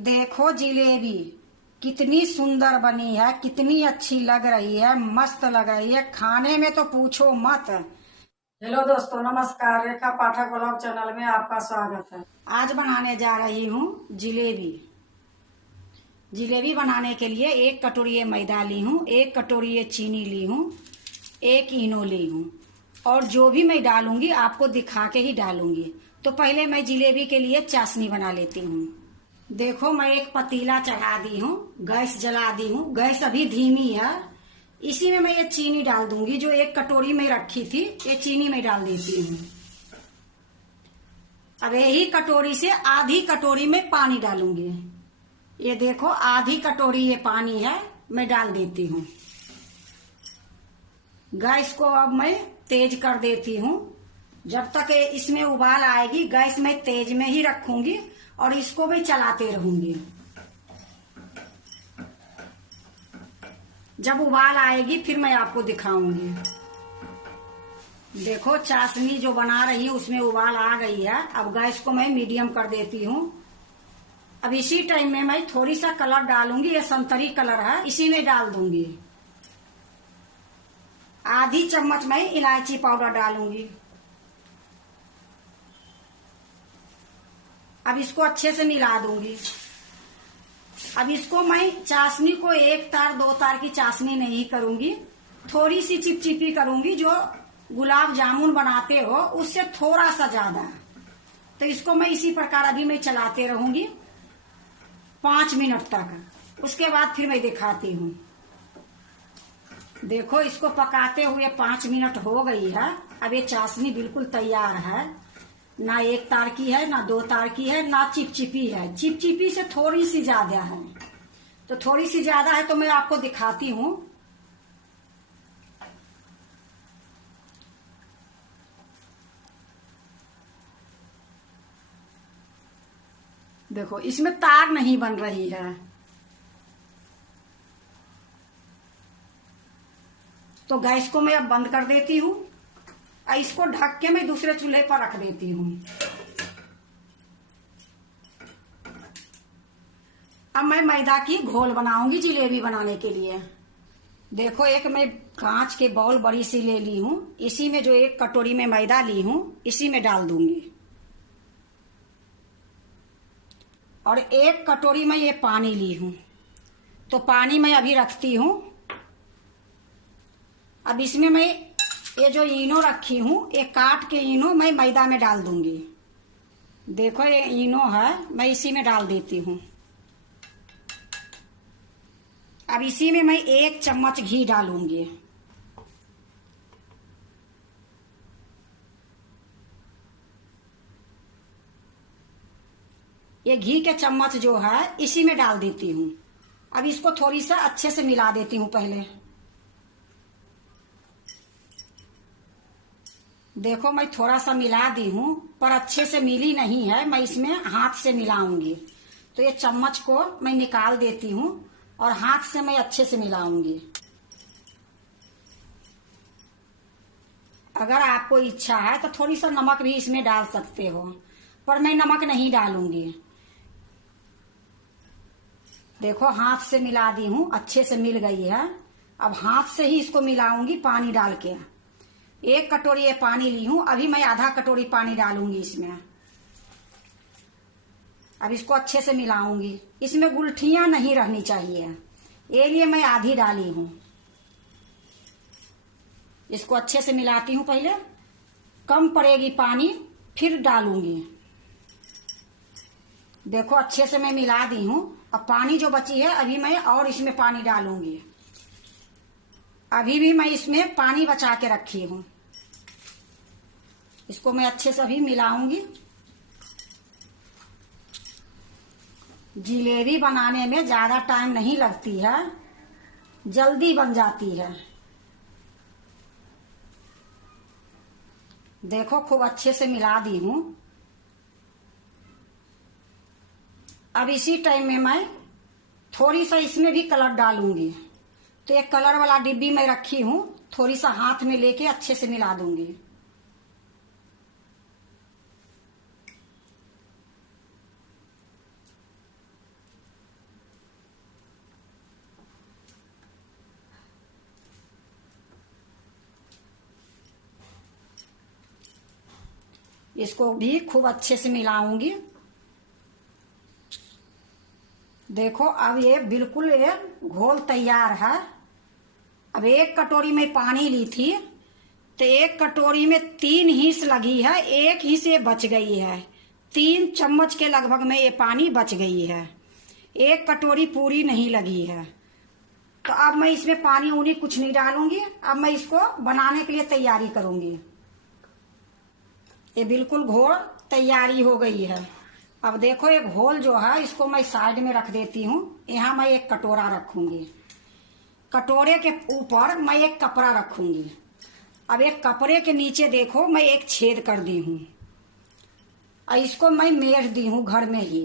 देखो जिलेबी कितनी सुंदर बनी है, कितनी अच्छी लग रही है, मस्त लग रही है। खाने में तो पूछो मत। हेलो दोस्तों, नमस्कार। रेखा पाठक ब्लॉग चैनल में आपका स्वागत है। आज बनाने जा रही हूँ जिलेबी। जिलेबी बनाने के लिए 1 कटोरी मैदा ली हूँ, 1 कटोरी चीनी ली हूँ, 1 इनो ली हूँ। और जो भी मैं डालूंगी आपको दिखा के ही डालूंगी। तो पहले मैं जिलेबी के लिए चाशनी बना लेती हूँ। देखो मैं एक पतीला चढ़ा दी हूँ, गैस जला दी हूँ। गैस अभी धीमी है। इसी में मैं ये चीनी डाल दूंगी, जो 1 कटोरी में रखी थी, ये चीनी में डाल देती हूँ। अब यही कटोरी से आधी कटोरी में पानी डालूंगी। ये देखो आधी कटोरी ये पानी है, मैं डाल देती हूँ। गैस को अब मैं तेज कर देती हूँ। जब तक इसमें उबाल आएगी गैस मैं तेज में ही रखूंगी और इसको भी चलाते रहूंगी। जब उबाल आएगी फिर मैं आपको दिखाऊंगी। देखो चाशनी जो बना रही है उसमें उबाल आ गई है। अब गैस को मैं मीडियम कर देती हूँ। अब इसी टाइम में मैं थोड़ी सा कलर डालूंगी, ये संतरी कलर है, इसी में डाल दूंगी। आधी चम्मच मैं इलायची पाउडर डालूंगी। अब इसको अच्छे से मिला दूंगी। अब इसको मैं चाशनी को 1 तार 2 तार की चाशनी नहीं करूंगी, थोड़ी सी चिपचिपी करूंगी। जो गुलाब जामुन बनाते हो उससे थोड़ा सा ज्यादा। तो इसको मैं इसी प्रकार अभी मैं चलाते रहूंगी 5 मिनट तक। उसके बाद फिर मैं दिखाती हूँ। देखो इसको पकाते हुए 5 मिनट हो गई है। अब ये चाशनी बिल्कुल तैयार है। ना 1 तार की है, ना 2 तार की है, ना चिपचिपी है। चिपचिपी से थोड़ी सी ज्यादा है। तो थोड़ी सी ज्यादा है तो मैं आपको दिखाती हूँ। देखो इसमें तार नहीं बन रही है। तो गैस को मैं अब बंद कर देती हूँ। इसको ढक के मैं दूसरे चूल्हे पर रख देती हूँ। अब मैं मैदा की घोल बनाऊंगी जिलेबी बनाने के लिए। देखो एक मैं कांच के बाउल बड़ी सी ले ली हूँ। इसी में जो 1 कटोरी में मैदा ली हूँ इसी में डाल दूंगी। और 1 कटोरी में ये पानी ली हूँ। तो पानी मैं अभी रखती हूँ। अब इसमें मैं ये जो इनो रखी हूँ, ये काट के इनो मैं मैदा में डाल दूंगी। देखो ये इनो है, मैं इसी में डाल देती हूँ। अब इसी में मैं 1 चम्मच घी डालूंगी। ये घी के चम्मच जो है इसी में डाल देती हूँ। अब इसको थोड़ी सा अच्छे से मिला देती हूँ पहले। देखो मैं थोड़ा सा मिला दी हूँ, पर अच्छे से मिली नहीं है। मैं इसमें हाथ से मिलाऊंगी। तो ये चम्मच को मैं निकाल देती हूँ और हाथ से मैं अच्छे से मिलाऊंगी। अगर आपको इच्छा है तो थोड़ी सा नमक भी इसमें डाल सकते हो, पर मैं नमक नहीं डालूंगी। देखो हाथ से मिला दी हूँ, अच्छे से मिल गई है। अब हाथ से ही इसको मिलाऊंगी पानी डाल के। 1 कटोरी ये पानी ली हूँ, अभी मैं आधा कटोरी पानी डालूंगी इसमें। अब इसको अच्छे से मिलाऊंगी। इसमें गुलठियां नहीं रहनी चाहिए, ये लिए मैं आधी डाली हूँ। इसको अच्छे से मिलाती हूँ पहले। कम पड़ेगी पानी फिर डालूंगी। देखो अच्छे से मैं मिला दी हूँ। अब पानी जो बची है अभी मैं और इसमें पानी डालूंगी। अभी भी मैं इसमें पानी बचा के रखी हूँ। इसको मैं अच्छे से अभी मिलाऊंगी। जिलेबी बनाने में ज्यादा टाइम नहीं लगती है, जल्दी बन जाती है। देखो खूब अच्छे से मिला दी हूँ। अब इसी टाइम में मैं थोड़ी सा इसमें भी कलर डालूंगी। तो एक कलर वाला डिब्बी में रखी हूँ, थोड़ी सा हाथ में लेके अच्छे से मिला दूंगी। इसको भी खूब अच्छे से मिलाऊंगी। देखो अब ये बिल्कुल ये घोल तैयार है। अब एक कटोरी में पानी ली थी तो एक कटोरी में 3 हिस्स लगी है, एक हिस्स ये बच गई है। 3 चम्मच के लगभग में ये पानी बच गई है, एक कटोरी पूरी नहीं लगी है। तो अब मैं इसमें पानी उनी कुछ नहीं डालूंगी। अब मैं इसको बनाने के लिए तैयारी करूंगी। ये बिल्कुल घोल तैयारी हो गई है। अब देखो ये घोल जो है इसको मैं साइड में रख देती हूँ। यहाँ मैं एक कटोरा रखूंगी, कटोरे के ऊपर मैं एक कपड़ा रखूंगी। अब एक कपड़े के नीचे देखो मैं एक छेद कर दी हूँ और इसको मैं मेढ़ दी हूँ घर में ही।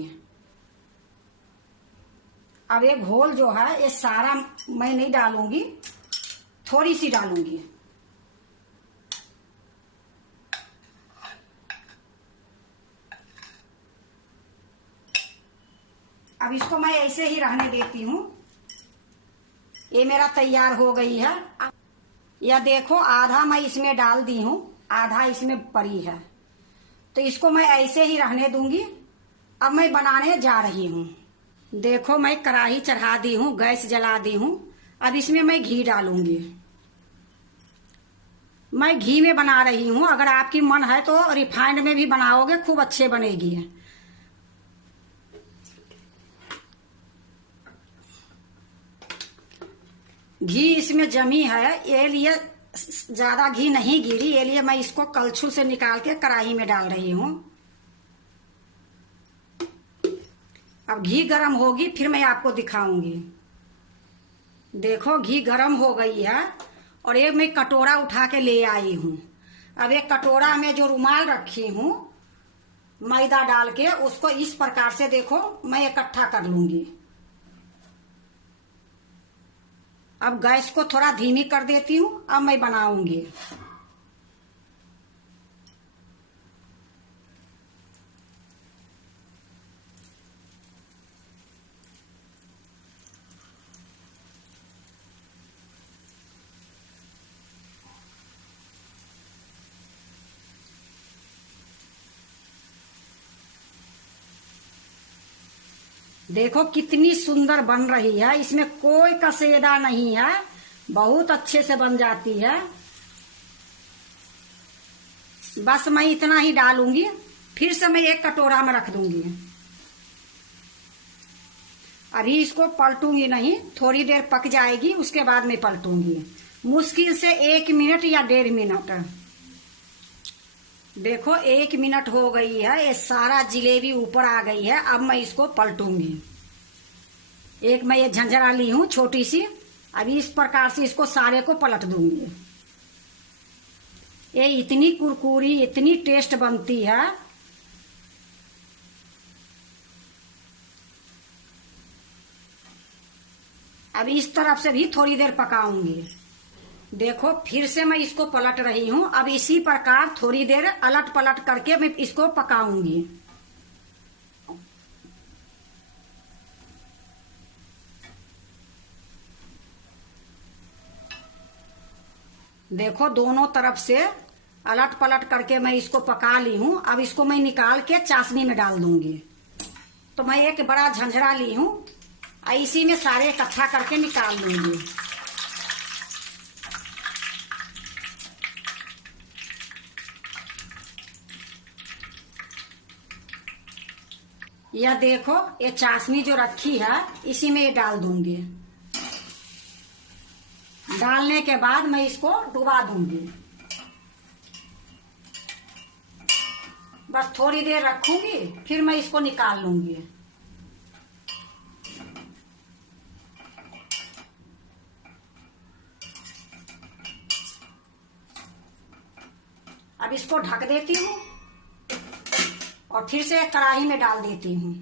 अब ये घोल जो है ये सारा मैं नहीं डालूंगी, थोड़ी सी डालूंगी। अब इसको मैं ऐसे ही रहने देती हूँ। ये मेरा तैयार हो गई है। यह देखो आधा मैं इसमें डाल दी हूँ, आधा इसमें पड़ी है, तो इसको मैं ऐसे ही रहने दूंगी। अब मैं बनाने जा रही हूँ। देखो मैं कढ़ाई चढ़ा दी हूँ, गैस जला दी हूँ। अब इसमें मैं घी डालूंगी। मैं घी में बना रही हूँ, अगर आपकी मन है तो रिफाइंड में भी बनाओगे, खूब अच्छे बनेगी। घी इसमें जमी है, ये लिए ज्यादा घी नहीं गिरी, ये लिए मैं इसको कलछुल से निकाल के कढ़ाई में डाल रही हूँ। अब घी गरम होगी फिर मैं आपको दिखाऊंगी। देखो घी गरम हो गई है और एक मैं कटोरा उठा के ले आई हूँ। अब एक कटोरा में जो रुमाल रखी हूँ मैदा डाल के, उसको इस प्रकार से देखो मैं इकट्ठा कर लूंगी। अब गैस को थोड़ा धीमी कर देती हूँ। अब मैं बनाऊंगी। देखो कितनी सुंदर बन रही है, इसमें कोई कसेदा नहीं है, बहुत अच्छे से बन जाती है। बस मैं इतना ही डालूंगी, फिर से मैं एक कटोरा में रख दूंगी। अभी इसको पलटूंगी नहीं, थोड़ी देर पक जाएगी उसके बाद में पलटूंगी। मुश्किल से 1 मिनट या 1.5 मिनट। देखो 1 मिनट हो गई है, ये सारा जिलेबी ऊपर आ गई है। अब मैं इसको पलटूंगी। एक मैं ये झंझरा ली हूँ छोटी सी, अभी इस प्रकार से इसको सारे को पलट दूंगी। ये इतनी कुरकुरी, इतनी टेस्ट बनती है। अभी इस तरफ से भी थोड़ी देर पकाऊंगी। देखो फिर से मैं इसको पलट रही हूँ। अब इसी प्रकार थोड़ी देर अलट पलट करके मैं इसको पकाऊंगी। देखो दोनों तरफ से अलट पलट करके मैं इसको पका ली हूँ। अब इसको मैं निकाल के चाशनी में डाल दूंगी। तो मैं एक बड़ा झंझरा ली हूँ, इसी में सारे इकट्ठा करके निकाल लूंगी। यह देखो ये चाशनी जो रखी है इसी में ये डाल दूंगी। डालने के बाद मैं इसको डुबा दूंगी। बस थोड़ी देर रखूंगी, फिर मैं इसको निकाल लूंगी। अब इसको ढक देती हूँ और फिर से कढ़ाई में डाल देती हूँ।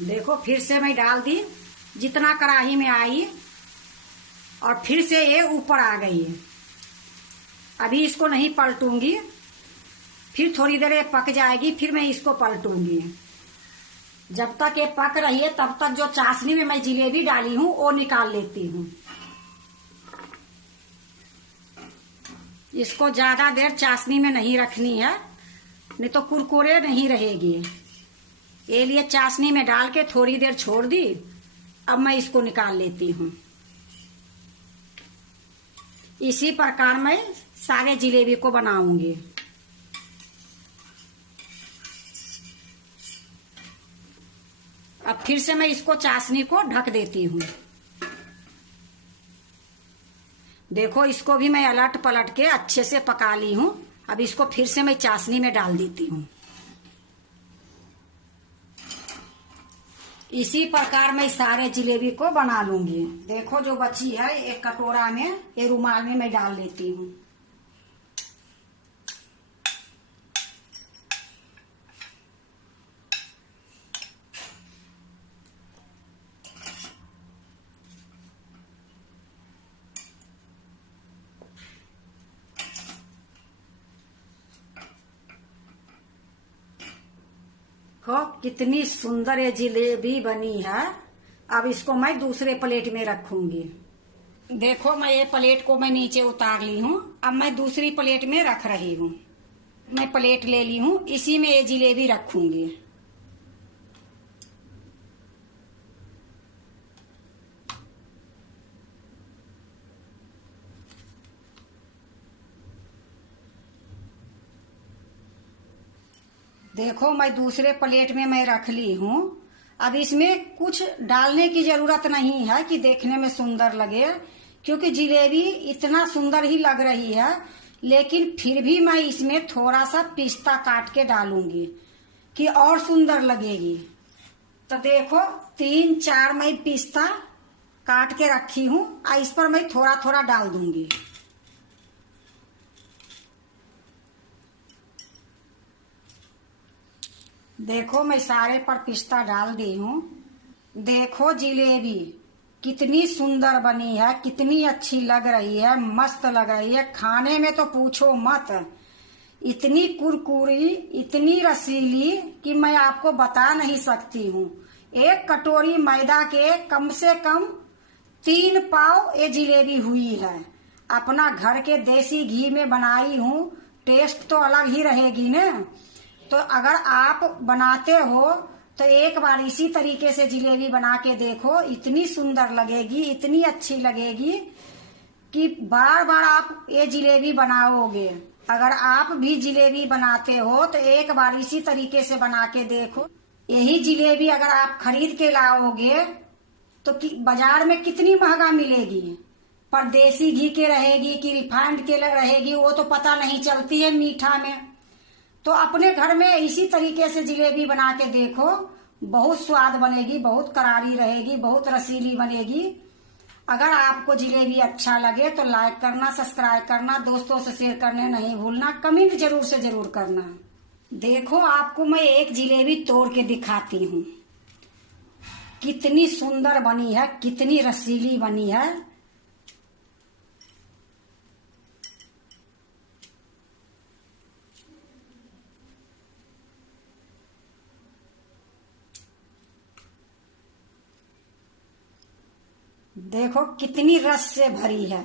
देखो फिर से मैं डाल दी, जितना कढ़ाई में आई और फिर से ये ऊपर आ गई है। अभी इसको नहीं पलटूंगी, फिर थोड़ी देर ये पक जाएगी, फिर मैं इसको पलटूंगी। जब तक ये पक रही है तब तक जो चाशनी में मैं जलेबी डाली हूँ वो निकाल लेती हूँ। इसको ज्यादा देर चाशनी में नहीं रखनी है, नहीं तो कुरकुरे नहीं रहेगी। ये लिए चाशनी में डाल के थोड़ी देर छोड़ दी। अब मैं इसको निकाल लेती हूँ। इसी प्रकार मैं सारे जलेबी को बनाऊंगी। अब फिर से मैं इसको चाशनी को ढक देती हूँ। देखो, इसको भी मैं अलट पलट के अच्छे से पका ली हूँ। अब इसको फिर से मैं चाशनी में डाल देती हूँ। इसी प्रकार मैं सारे जलेबी को बना लूंगी। देखो, जो बची है एक कटोरा में, ये रुमाल में मैं डाल लेती हूँ। देखो कितनी सुंदर ये जलेबी बनी है। अब इसको मैं दूसरे प्लेट में रखूंगी। देखो, मैं ये प्लेट को मैं नीचे उतार ली हूँ। अब मैं दूसरी प्लेट में रख रही हूँ। मैं प्लेट ले ली हूँ, इसी में ये जलेबी रखूंगी। देखो, मैं दूसरे प्लेट में मैं रख ली हूँ। अब इसमें कुछ डालने की जरूरत नहीं है कि देखने में सुंदर लगे, क्योंकि जलेबी इतना सुंदर ही लग रही है। लेकिन फिर भी मैं इसमें थोड़ा सा पिस्ता काट के डालूंगी कि और सुंदर लगेगी। तो देखो, 3-4 मैं पिस्ता काट के रखी हूँ। इस पर मैं थोड़ा थोड़ा डाल दूंगी। देखो, मैं सारे पर पिस्ता डाल दी हूँ। देखो, जलेबी कितनी सुंदर बनी है, कितनी अच्छी लग रही है, मस्त लग रही है। खाने में तो पूछो मत, इतनी कुरकुरी, इतनी रसीली कि मैं आपको बता नहीं सकती हूँ। एक कटोरी मैदा के कम से कम 3 पाव ये जलेबी हुई है। अपना घर के देसी घी में बनाई हूँ, टेस्ट तो अलग ही रहेगी ना। तो अगर आप बनाते हो तो एक बार इसी तरीके से जलेबी बना के देखो। इतनी सुंदर लगेगी, इतनी अच्छी लगेगी कि बार बार आप ये जलेबी बनाओगे। अगर आप भी जलेबी बनाते हो तो एक बार इसी तरीके से बना के देखो। यही जलेबी अगर आप खरीद के लाओगे तो बाजार में कितनी महंगा मिलेगी, पर देसी घी के रहेगी कि रिफाइंड के रहेगी वो तो पता नहीं चलती है मीठा में। तो अपने घर में इसी तरीके से जलेबी बना के देखो, बहुत स्वाद बनेगी, बहुत करारी रहेगी, बहुत रसीली बनेगी। अगर आपको जलेबी अच्छा लगे तो लाइक करना, सब्सक्राइब करना, दोस्तों से शेयर करने नहीं भूलना, कमेंट जरूर से जरूर करना। देखो, आपको मैं एक जलेबी तोड़ के दिखाती हूँ। कितनी सुंदर बनी है, कितनी रसीली बनी है। देखो कितनी रस से भरी है।